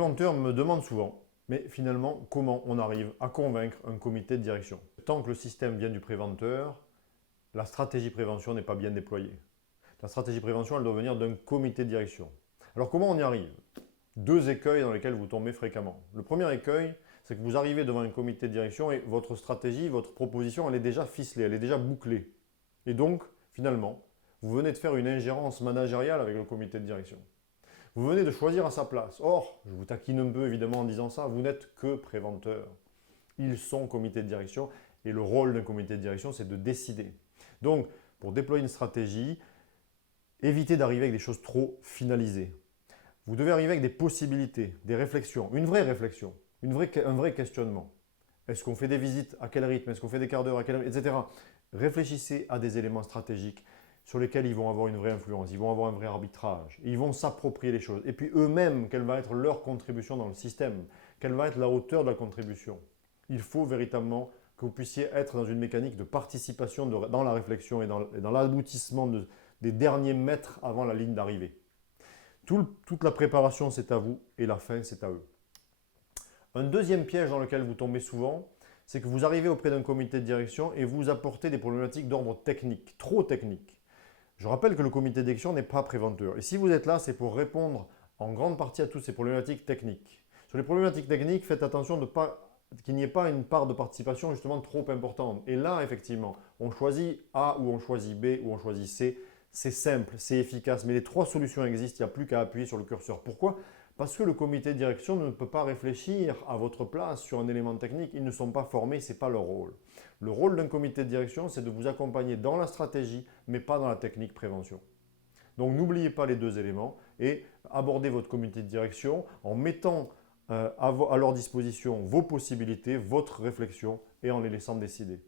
préventeurs me demandent souvent, mais finalement, comment on arrive à convaincre un comité de direction? Tant que le système vient du préventeur, la stratégie prévention n'est pas bien déployée. La stratégie prévention, elle doit venir d'un comité de direction. Alors comment on y arrive? Deux écueils dans lesquels vous tombez fréquemment. Le premier écueil, c'est que vous arrivez devant un comité de direction et votre stratégie, votre proposition, elle est déjà ficelée, elle est déjà bouclée. Et donc, finalement, vous venez de faire une ingérence managériale avec le comité de direction. Vous venez de choisir à sa place. Or, je vous taquine un peu évidemment en disant ça, vous n'êtes que préventeur. Ils sont comité de direction et le rôle d'un comité de direction, c'est de décider. Donc, pour déployer une stratégie, évitez d'arriver avec des choses trop finalisées. Vous devez arriver avec des possibilités, des réflexions, une vraie réflexion, un vrai questionnement. Est-ce qu'on fait des visites? À quel rythme? Est-ce qu'on fait des quarts d'heure? À quel rythme? Etc. Réfléchissez à des éléments stratégiques sur lesquels ils vont avoir une vraie influence, ils vont avoir un vrai arbitrage, ils vont s'approprier les choses. Et puis eux-mêmes, quelle va être leur contribution dans le système? Quelle va être la hauteur de la contribution? Il faut véritablement que vous puissiez être dans une mécanique de participation dans la réflexion et dans l'aboutissement des derniers mètres avant la ligne d'arrivée. Toute la préparation, c'est à vous et la fin, c'est à eux. Un deuxième piège dans lequel vous tombez souvent, c'est que vous arrivez auprès d'un comité de direction et vous apportez des problématiques d'ordre technique, trop technique. Je rappelle que le comité de direction n'est pas préventeur. Et si vous êtes là, c'est pour répondre en grande partie à toutes ces problématiques techniques. Sur les problématiques techniques, faites attention qu'il n'y ait pas une part de participation justement trop importante. Et là, effectivement, on choisit A ou on choisit B ou on choisit C. C'est simple, c'est efficace, mais les trois solutions existent, il n'y a plus qu'à appuyer sur le curseur. Pourquoi? Parce que le comité de direction ne peut pas réfléchir à votre place sur un élément technique, ils ne sont pas formés, ce n'est pas leur rôle. Le rôle d'un comité de direction, c'est de vous accompagner dans la stratégie, mais pas dans la technique prévention. Donc n'oubliez pas les deux éléments et abordez votre comité de direction en mettant à leur disposition vos possibilités, votre réflexion et en les laissant décider.